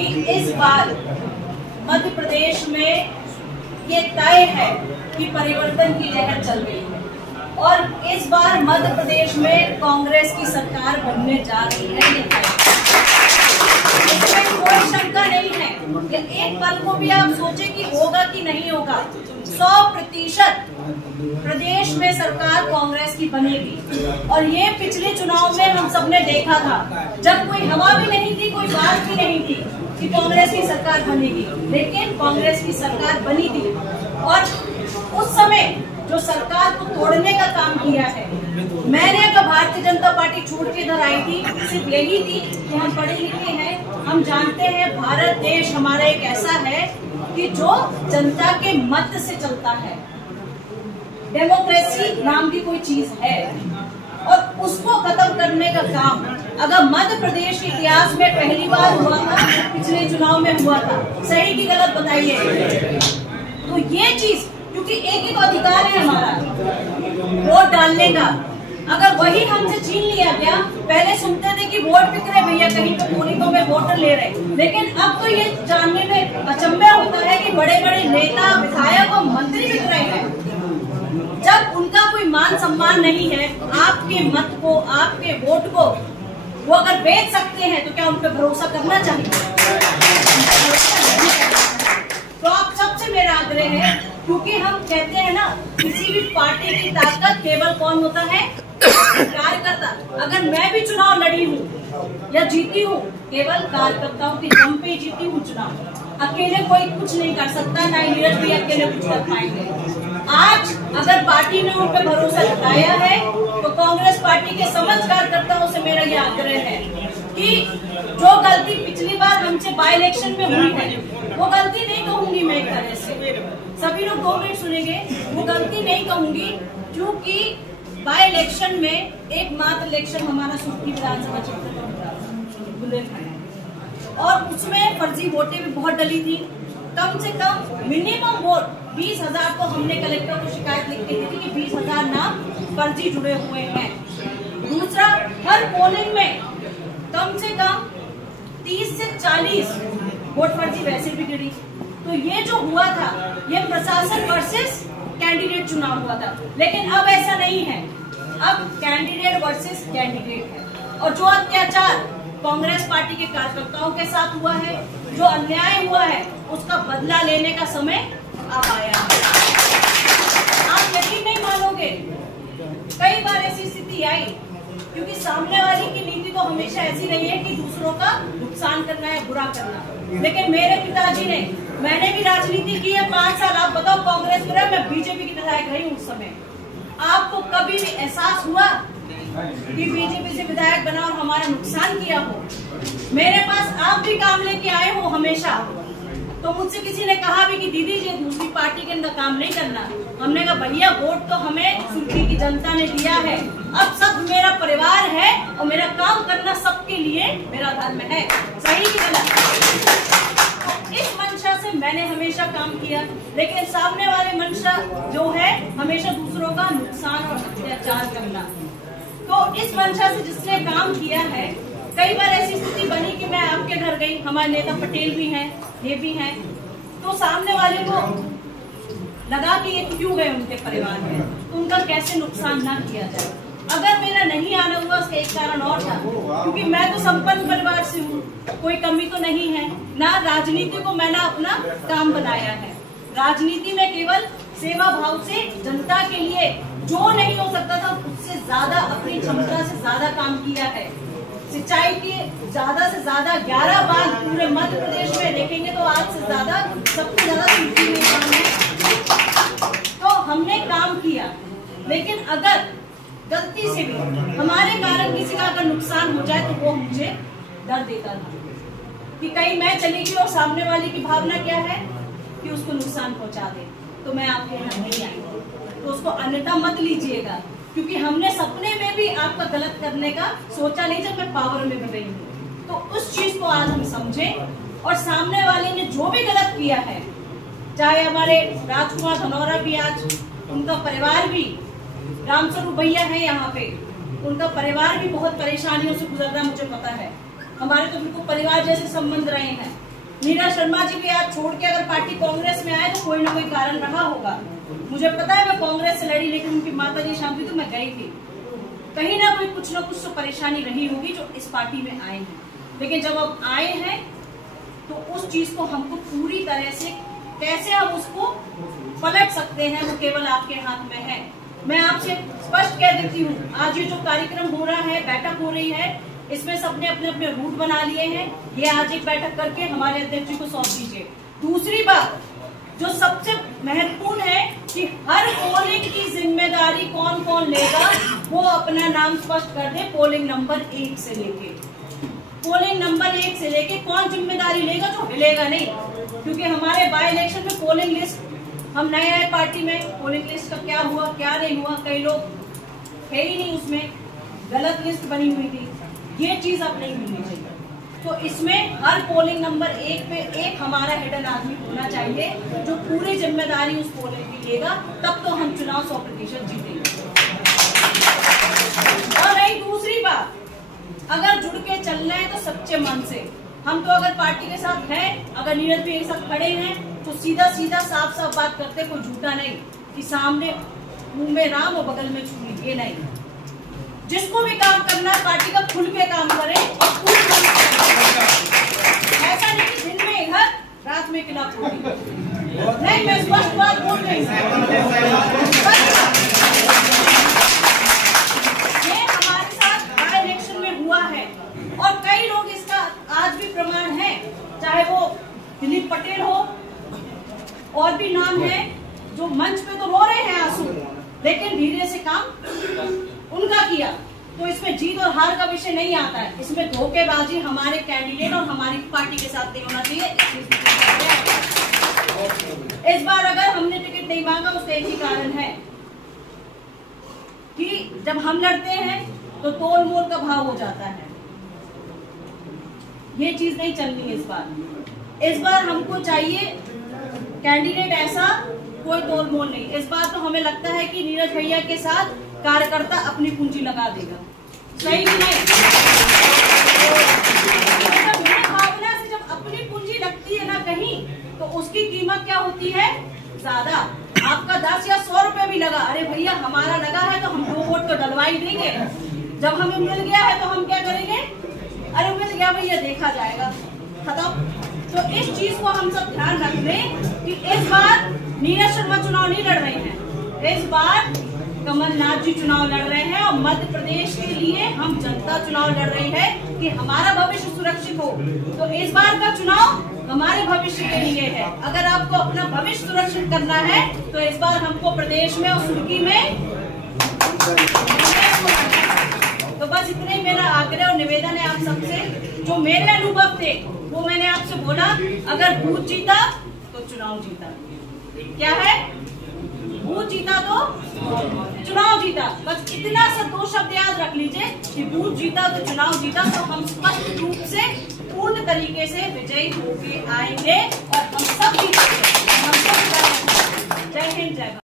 कि इस बार मध्य प्रदेश में ये तय है कि परिवर्तन की लहर चल रही है और इस बार मध्य प्रदेश में कांग्रेस की सरकार बनने जा रही है। ये तय, इसमें कोई शंका नहीं है। एक पल को भी आप सोचे कि होगा कि नहीं होगा, 100% प्रदेश में सरकार कांग्रेस की बनेगी। और ये पिछले चुनाव में हम सबने देखा था, जब कोई हवा भी नहीं थी, कोई बात भी नहीं थी कि कांग्रेस की सरकार बनेगी, लेकिन कांग्रेस की सरकार बनी थी। और उस समय जो सरकार को तोड़ने का काम किया है, मैंने अगर भारतीय जनता पार्टी छोड़ के इधर आई थी, सिर्फ यही थी कि हम पढ़े लिखे हैं, हम जानते हैं भारत देश हमारा एक ऐसा है कि जो जनता के मत से चलता है। डेमोक्रेसी नाम की कोई चीज है और उसको खत्म करने का काम अगर मध्य प्रदेश के इतिहास में पहली बार हुआ था, पिछले चुनाव में हुआ था, सही की गलत बताइए। तो ये चीज, क्योंकि एक अधिकार है हमारा वोट डालने का, अगर वही हमसे छीन लिया गया। पहले सुनते थे कि वोट बिक रहे भैया, कहीं पे कोनिकों में वोटर ले रहे, लेकिन अब तो ये जानने में अचंभा होता है कि बड़े बड़े नेता, विधायक और मंत्री बिक रहे हैं। जब उनका कोई मान सम्मान नहीं है, आपके मत को, आपके वोट को वो अगर बेच सकते हैं तो क्या उन पर भरोसा करना चाहिए? तो आप सबसे मेरा आग्रह है, क्योंकि हम कहते हैं ना, किसी भी पार्टी की ताकत केवल कौन होता है? कार्यकर्ता। अगर मैं भी चुनाव लड़ी हूँ या जीती हूँ, केवल कार्यकर्ताओं के दम पे जीती हूँ चुनाव। अकेले कोई कुछ नहीं कर सकता, ना नीरज भी अकेले कुछ कर पाएंगे। आज अगर पार्टी ने उन पर भरोसा जताया है तो कांग्रेस पार्टी के समस्त कार्यकर्ताओं से मेरा ये आग्रह है कि जो गलती पिछली बार हमसे बाई इलेक्शन में हुई है, वो गलती नहीं कहूंगी मैं एक तरह से, सभी लोग 2 मिनट सुनेंगे, वो गलती नहीं कहूंगी, क्योंकि बाई इलेक्शन में एकमात्र इलेक्शन हमारा सुर्खी विधानसभा क्षेत्र में हुआ और उसमें फर्जी वोटें भी बहुत डली थी। कम से कम मिनिमम वोट 20,000 को हमने कलेक्टर को शिकायत लिख के दी थी कि 20,000 नाम फर्जी जुड़े हुए हैं। दूसरा, हर पोलिंग में कम से कम 30 से 40 वोट फर्जी वैसे भी गिरी। तो ये जो हुआ था, ये प्रशासन वर्सेस कैंडिडेट चुनाव हुआ था, लेकिन अब ऐसा नहीं है। अब कैंडिडेट वर्सेस कैंडिडेट है और जो अत्याचार कांग्रेस पार्टी के कार्यकर्ताओं के साथ हुआ है, जो अन्याय हुआ है, उसका बदला लेने का समय अब आया है। आप यकीन नहीं मानोगे, कई बार ऐसी स्थिति आई, क्योंकि सामने वाले की नीति तो हमेशा ऐसी रही है कि दूसरों का नुकसान करना है, बुरा करना। लेकिन मेरे पिताजी ने, मैंने भी राजनीति की है 5 साल, आप बताओ कांग्रेस में रहा, मैं बीजेपी की विधायक रही हूँ उस समय। आपको कभी भी एहसास हुआ कि बीजेपी से विधायक बना और हमारा नुकसान किया हो? मेरे पास आप भी काम लेके आए हो हमेशा, तो मुझसे किसी ने कहा भी कि दीदी जी दूसरी पार्टी के अंदर काम नहीं करना। हमने कहा भैया वोट तो हमें सुर्खी की जनता ने दिया है, अब सब मेरा परिवार है और मेरा काम करना सबके लिए मेरा धर्म है, सही की गलत। इस मंशा से मैंने हमेशा काम किया, लेकिन सामने वाले मंशा जो है हमेशा दूसरों का नुकसान और अत्याचार करना। तो इस मंशा से जिसने काम किया है, कई बार ऐसी स्थिति बनी कि मैं आपके घर गई, हमारे नेता पटेल भी हैं, ये भी हैं, तो सामने वाले को लगा कि ये क्यों गए उनके परिवार में, तो उनका कैसे नुकसान ना किया जाए। अगर मेरा नहीं आना हुआ उसका एक कारण और था, क्योंकि मैं तो संपन्न परिवार से हूँ, कोई कमी तो नहीं है ना। राजनीति को मैंने अपना काम बनाया है, राजनीति में केवल सेवा भाव से जनता के लिए जो नहीं हो सकता था उससे ज्यादा, अपनी क्षमता से ज्यादा काम किया है। सिंचाई के ज्यादा से ज्यादा 11 बार पूरे मध्य प्रदेश में देखेंगे तो आज से ज्यादा, सबसे ज्यादा सिंचाई में काम है, तो हमने काम किया। लेकिन अगर गलती से भी हमारे कारण किसी का अगर नुकसान हो जाए तो वो मुझे डर देता था कि कहीं मैं चली गई और सामने वाले की भावना क्या है कि उसको नुकसान पहुंचा दे, तो मैं आपके यहाँ नहीं आई, तो उसको अन्यथा मत लीजिएगा, क्योंकि हमने सपने में भी आपका गलत करने का सोचा नहीं जब मैं पावर में भी रही हूँ। तो उस चीज को आज हम समझें और सामने वाले ने जो भी गलत किया है, चाहे हमारे राजकुमार धनौरा भी, आज उनका परिवार भी, रामस्वरूप भैया है यहाँ पे, उनका परिवार भी बहुत परेशानियों से गुजर रहा, मुझे पता है। हमारे तो बिल्कुल परिवार जैसे संबंध रहे हैं, नीरज शर्मा जी भी आज छोड़ के अगर पार्टी कांग्रेस में आए तो कोई ना कोई कारण रहा होगा। मुझे पता है मैं कांग्रेस से लड़ी, लेकिन उनकी माता जी शांति तो मैं गई थी। कहीं ना कोई कुछ ना कुछ तो परेशानी रही होगी जो इस पार्टी में आए हैं। लेकिन जब अब आए हैं तो उस चीज को हमको पूरी तरह से कैसे हम उसको पलट सकते हैं, वो केवल आपके हाथ में है। मैं आपसे स्पष्ट कह देती हूँ, आज ये जो कार्यक्रम हो रहा है, बैठक हो रही है, इसमें सबने अपने अपने रूट बना लिए हैं। ये आज एक बैठक करके हमारे अध्यक्ष जी को सौंप दीजिए। दूसरी बात जो सबसे महत्वपूर्ण है कि हर पोलिंग की जिम्मेदारी कौन कौन लेगा, वो अपना नाम स्पष्ट कर दे। पोलिंग नंबर 1 से लेके कौन जिम्मेदारी लेगा, जो हिलेगा नहीं। क्योंकि हमारे बाय इलेक्शन में पोलिंग लिस्ट, हम नए आए पार्टी में, पोलिंग लिस्ट का क्या हुआ क्या नहीं हुआ, कई लोग है ही नहीं उसमें, गलत लिस्ट बनी हुई थी। ये चीज अब नहीं मिलनी चाहिए। तो इसमें हर पोलिंग नंबर 1 पे एक हमारा हिडन आदमी होना चाहिए जो पूरी जिम्मेदारी उस पोलिंग की लेगा, तब तो हम चुनाव 100% जीतेंगे। और रही दूसरी बात, अगर जुड़ के चल रहे हैं तो सच्चे मन से। हम तो अगर पार्टी के साथ हैं, अगर नीरज भी एक साथ खड़े हैं, तो सीधा सीधा साफ साफ बात करते, कोई झूठा नहीं कि सामने मुंह में राम और बगल में छुरी, ये नहीं। जिसको भी काम करना है पार्टी का खुल के काम करें और ऐसा नहीं कि दिन में इधर रात में खिलाफ नहीं। मैं स्पष्ट बात बोल रही हूँ, ये हमारे साथ बाय इलेक्शन में हुआ है और कई लोग इसका आज भी प्रमाण है, चाहे वो दिलीप पटेल हो और भी नाम है जो मंच पे तो रो रहे हैं आंसू, लेकिन धीरे से काम उनका किया। तो इसमें जीत और हार का विषय नहीं आता है, इसमें धोखेबाजी हमारे कैंडिडेट और हमारी पार्टी के साथ नहीं होना चाहिए। इस बार अगर हमने टिकट नहीं मांगा उसका एक ही कारण है कि जब हम लड़ते हैं तो तोल मोल का भाव हो जाता है। ये चीज नहीं चलनी है इस बार हमको चाहिए कैंडिडेट ऐसा, कोई तोल मोल नहीं। इस बार तो हमें लगता है कि नीरज भैया के साथ कार्यकर्ता अपनी पूंजी लगा देगा, सही नहीं? भावना से जब अपनी पूंजी लगती है ना कहीं, तो उसकी कीमत क्या होती है, ज्यादा। आपका 10 या 100 रुपए भी लगा, अरे भैया हमारा लगा है तो हम 2 वोट तो डलवा ही देंगे। जब हमें मिल गया है तो हम क्या करेंगे, अरे मिल गया भैया देखा जाएगा, खत्म। तो इस चीज को हम सब ध्यान रख लें कि इस बार नीरज शर्मा चुनाव नहीं लड़ रहे हैं, इस बार कमलनाथ जी चुनाव लड़ रहे हैं और मध्य प्रदेश के लिए हम जनता चुनाव लड़ रही है कि हमारा भविष्य सुरक्षित हो। तो इस बार का चुनाव हमारे भविष्य के लिए है। अगर आपको अपना भविष्य सुरक्षित करना है तो इस बार हमको प्रदेश में और सुर्खी में, तो बस इतने ही मेरा आग्रह और निवेदन है आप सबसे। जो मेरे अनुभव थे वो मैंने आपसे बोला, अगर बूथ जीता तो चुनाव जीता। क्या है, बूथ जीता तो चुनाव जीता। बस इतना सा 2 शब्द याद रख लीजिए कि बूथ जीता तो चुनाव जीता। तो हम स्पष्ट रूप से पूर्ण तरीके से विजयी होके आएंगे और हम सब जीतेंगे। जय हिंद, जय भारत।